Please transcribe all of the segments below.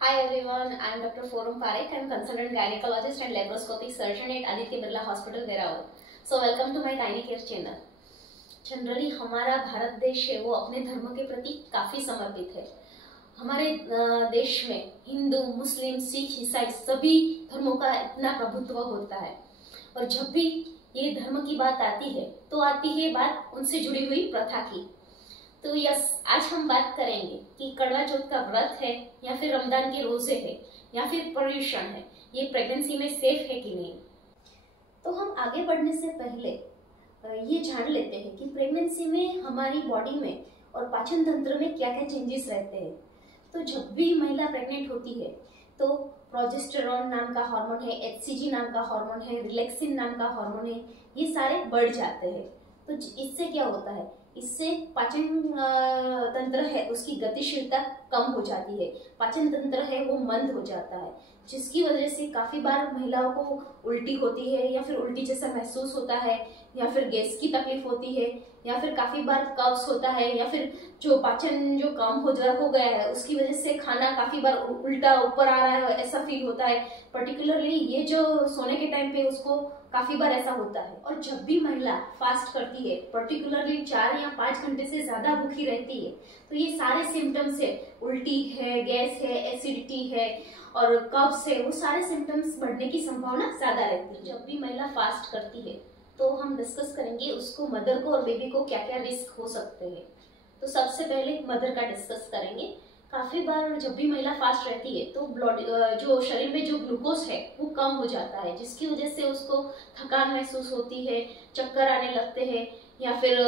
Hi everyone, I am Dr. Forum Parekh. I am consultant gynecologist and laparoscopic surgeon at Aditya Birla Hospital, Veeraur. So welcome to my Tiny Care channel. Generally हमारा भारत देश है वो अपने धर्म के प्रति काफी समर्पित है। हमारे देश में हिंदू, मुस्लिम, सिख, ईसाई सभी धर्मों का इतना प्रभुत्व होता है और जब भी ये धर्म की बात आती है तो आती है बात उनसे जुड़ी हुई प्रथा की। तो यस, आज हम बात करेंगे कि करवा चौथ का व्रत है या फिर रमजान के रोजे है या फिर पर्यूषण है, ये प्रेगनेंसी में सेफ है कि नहीं। तो हम आगे बढ़ने से पहले ये जान लेते हैं कि प्रेगनेंसी में हमारी बॉडी में और पाचन तंत्र में क्या क्या चेंजेस रहते हैं। तो जब भी महिला प्रेग्नेंट होती है तो प्रोजेस्टेरोन नाम का हार्मोन है, एचसीजी नाम का हार्मोन है, रिलैक्सिन नाम का हार्मोन है, ये सारे बढ़ जाते हैं। तो इससे क्या होता है, इससे पाचन तंत्र है उसकी गतिशीलता कम हो जाती है, पाचन तंत्र है वो मंद हो जाता है, जिसकी वजह से काफी बार महिलाओं को उल्टी होती है या फिर उल्टी जैसा महसूस होता है या फिर गैस की तकलीफ होती है या फिर काफी बार कब्ज होता है या फिर जो पाचन जो कम हो गया है उसकी वजह से खाना काफी बार उल्टा ऊपर आ रहा है, ऐसा फील होता है। पर्टिकुलरली ये जो सोने के टाइम पे उसको काफी बार ऐसा होता है। और जब भी महिला फास्ट करती है, पर्टिकुलरली 4 या 5 घंटे से ज्यादा भूखी रहती है, तो ये सारे सिम्टम्स है, उल्टी है, गैस है, एसिडिटी है और कब्ज है, वो सारे सिम्टम्स बढ़ने की संभावना ज्यादा रहती है। जब भी महिला फास्ट करती है तो हम डिस्कस करेंगे उसको, मदर को और बेबी को क्या क्या रिस्क हो सकते हैं। तो सबसे पहले मदर का डिस्कस करेंगे। काफी बार जब भी महिला फास्ट रहती है तो ब्लड जो शरीर में जो ग्लूकोज है वो कम हो जाता है, जिसकी वजह से उसको थकान महसूस होती है, चक्कर आने लगते हैं या फिर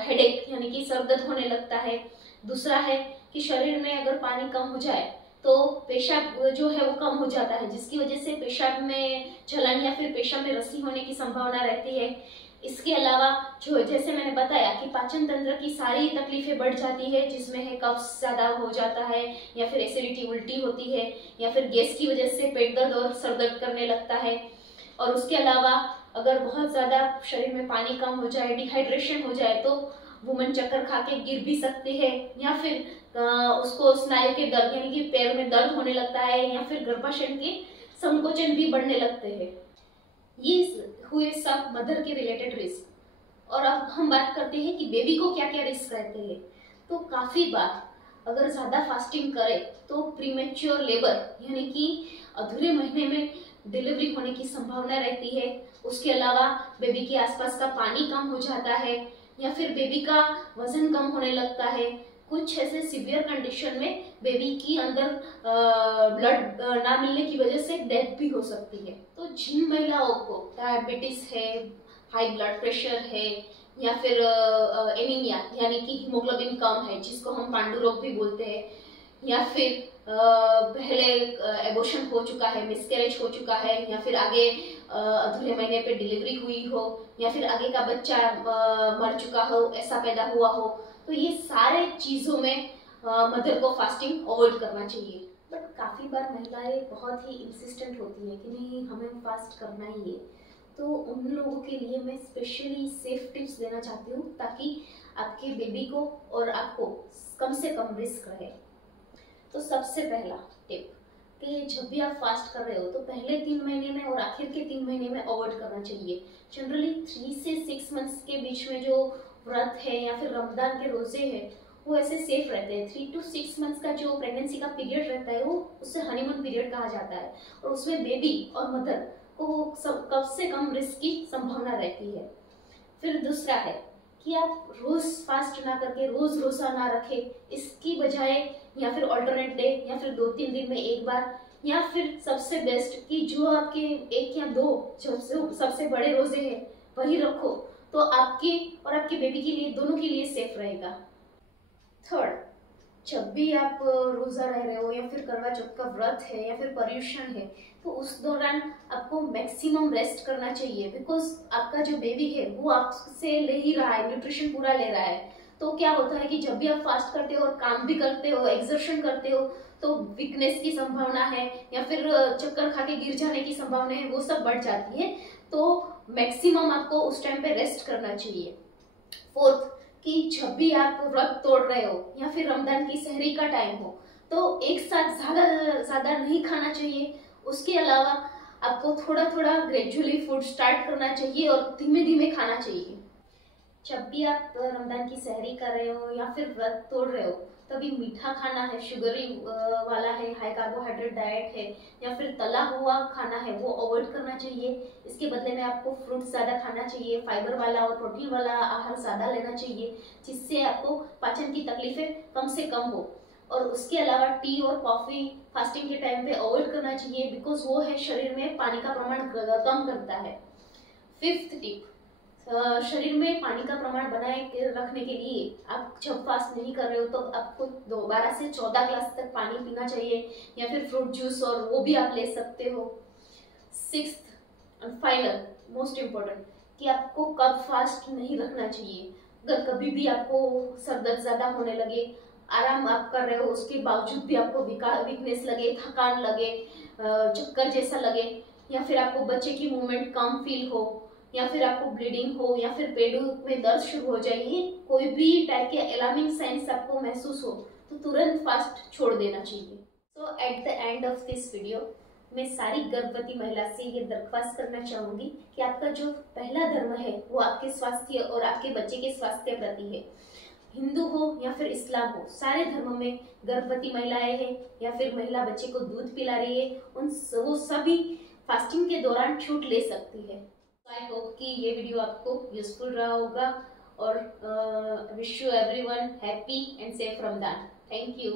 हेडेक यानी कि सर दर्द होने लगता है। दूसरा है कि शरीर में अगर पानी कम हो जाए तो पेशाब जो है वो कम हो जाता है, जिसकी वजह से पेशाब में जलन या फिर पेशाब में रसी होने की संभावना रहती है। इसके अलावा जो जैसे मैंने बताया कि पाचन तंत्र की सारी तकलीफें बढ़ जाती है, जिसमें है कब्ज ज्यादा हो जाता है या फिर एसिडिटी, उल्टी होती है या फिर गैस की वजह से पेट दर्द और सर दर्द करने लगता है। और उसके अलावा अगर बहुत ज्यादा शरीर में पानी कम हो जाए, डिहाइड्रेशन हो जाए, तो वुमन चक्कर खा के गिर भी सकती है या फिर उसको स्नायु के दर्द यानी कि पैर में दर्द होने लगता है या फिर गर्भाशय के संकोचन भी बढ़ने लगते हैं। ये हुए सब मदर के रिलेटेड रिस्क। और अब हम बात करते हैं कि बेबी को क्या क्या रिस्क रहते हैं। तो काफी बार अगर ज्यादा फास्टिंग करे तो प्रीमेच्योर लेबर यानी कि अधूरे महीने में डिलीवरी होने की संभावना रहती है। उसके अलावा बेबी के आसपास का पानी कम हो जाता है या फिर बेबी का वजन कम होने लगता है। कुछ ऐसे सीवियर कंडीशन में बेबी की अंदर ब्लड ना मिलने की वजह से डेथ भी हो सकती है। तो जिन महिलाओं को डायबिटीज है, हाई ब्लड प्रेशर है या फिर एनीमिया यानी कि हीमोग्लोबिन कम है, जिसको हम पांडु रोग भी बोलते हैं, या फिर पहले एबॉर्शन हो चुका है, मिसकैरेज हो चुका है या फिर आगे अधूरे महीने पे डिलीवरी हुई हो या फिर आगे का बच्चा मर चुका हो, ऐसा पैदा हुआ हो, तो ये सारे चीजों में मदर को फास्टिंग अवॉइड करना चाहिए। बट काफी बार महिलाएं बहुत ही इंसिस्टेंट होती है कि नहीं हमें फास्ट करना ही है। तो उन लोगों के लिए मैं स्पेशली सेफ टिप्स देना चाहती हूँ ताकि आपके बेबी को और आपको कम से कम रिस्क रहे। तो सबसे पहला टिप कि जब भी आप फास्ट कर रहे हो तो पहले 3 महीने में और आखिर के 3 महीने में अवॉइड करना चाहिए। जनरली 3 से 6 मंथ्स के बीच में जो व्रत है या फिर रमजान के रोजे हैं वो ऐसे सेफ रहते हैं। 3 to 6 मंथ्स का जो प्रेगनेंसी का पीरियड रहता है वो उससे हनीमून पीरियड कहा जाता है और उसमें बेबी और मदर को कम से कम रिस्क की संभावना रहती है। फिर दूसरा है कि आप रोज फास्ट ना करके रोज रोजा ना रखें, इसकी बजाय या फिर ऑल्टरनेट डे या फिर 2-3 दिन में एक बार, या फिर सबसे बेस्ट कि जो आपके 1 या 2 सबसे बड़े रोजे हैं वही रखो, तो आपके और आपके बेबी के लिए दोनों के लिए सेफ रहेगा। थर्ड, जब भी आप रोजा रह रहे हो या फिर करवा चौथ का व्रत है या फिर पर्यूषण है तो उस दौरान आपको मैक्सिमम रेस्ट करना चाहिए, बिकॉज आपका जो बेबी है वो आपसे ले ही रहा है, न्यूट्रिशन पूरा ले रहा है। तो क्या होता है कि जब भी आप फास्ट करते हो और काम भी करते हो, एक्सर्शन करते हो, तो वीकनेस की संभावना है या फिर चक्कर खा के गिर जाने की संभावना है, वो सब बढ़ जाती है। तो मैक्सिमम आपको उस टाइम पे रेस्ट करना चाहिए। फोर्थ, कि जब भी आप व्रत तोड़ रहे हो या फिर रमजान की सहरी का टाइम हो तो एक साथ ज़्यादा नहीं खाना चाहिए। उसके अलावा आपको थोड़ा थोड़ा ग्रेजुअली फूड स्टार्ट करना चाहिए और धीमे धीमे खाना चाहिए। जब भी आप रमजान की सहरी कर रहे हो या फिर व्रत तोड़ रहे हो, तभी मीठा खाना है, शुगरी वाला है, हाई कार्बोहाइड्रेट डाइट है या फिर तला हुआ खाना है, वो अवॉइड करना चाहिए। इसके बदले में आपको फ्रूट्स ज़्यादा खाना चाहिए, फाइबर वाला और प्रोटीन वाला आहार ज़्यादा लेना चाहिए, जिससे आपको पाचन की तकलीफें कम से कम हो। और उसके अलावा टी और कॉफ़ी फास्टिंग के टाइम पे अवॉइड करना चाहिए, बिकॉज वो है शरीर में पानी का प्रमाण कम करता है। 5th टिप, शरीर में पानी का प्रमाण बनाए रखने के लिए आप जब फास्ट नहीं कर रहे हो तो आपको 12 से 14 ग्लास तक पानी पीना चाहिए, या फिर फ्रूट जूस और वो भी आप ले सकते हो। 6th and final most important, कि आपको कब फास्ट नहीं रखना चाहिए। अगर कभी भी आपको सर दर्द ज्यादा होने लगे, आराम आप कर रहे हो, उसके बावजूद भी आपको वीकनेस लगे, थकान लगे, चक्कर जैसा लगे, या फिर आपको बच्चे की मूवमेंट कम फील हो, या फिर आपको ब्लीडिंग हो, या फिर पेटों में दर्द शुरू हो जाए, ये कोई भी टाइप के अलार्मिंग साइंस आपको महसूस हो तो तुरंत फास्ट छोड़ देना चाहिए। So at the end of this video मैं सारी गर्भवती महिला से ये दरख्वास्त करना चाहूंगी कि आपका जो पहला धर्म है वो आपके स्वास्थ्य और आपके बच्चे के स्वास्थ्य प्रति है। हिंदू हो या फिर इस्लाम हो, सारे धर्म में गर्भवती महिलाएं हैं या फिर महिला बच्चे को दूध पिला रही है, वो सभी फास्टिंग के दौरान छूट ले सकती है। आई होप कि ये वीडियो आपको यूजफुल रहा होगा और wish you everyone happy and safe Ramzan. Thank you.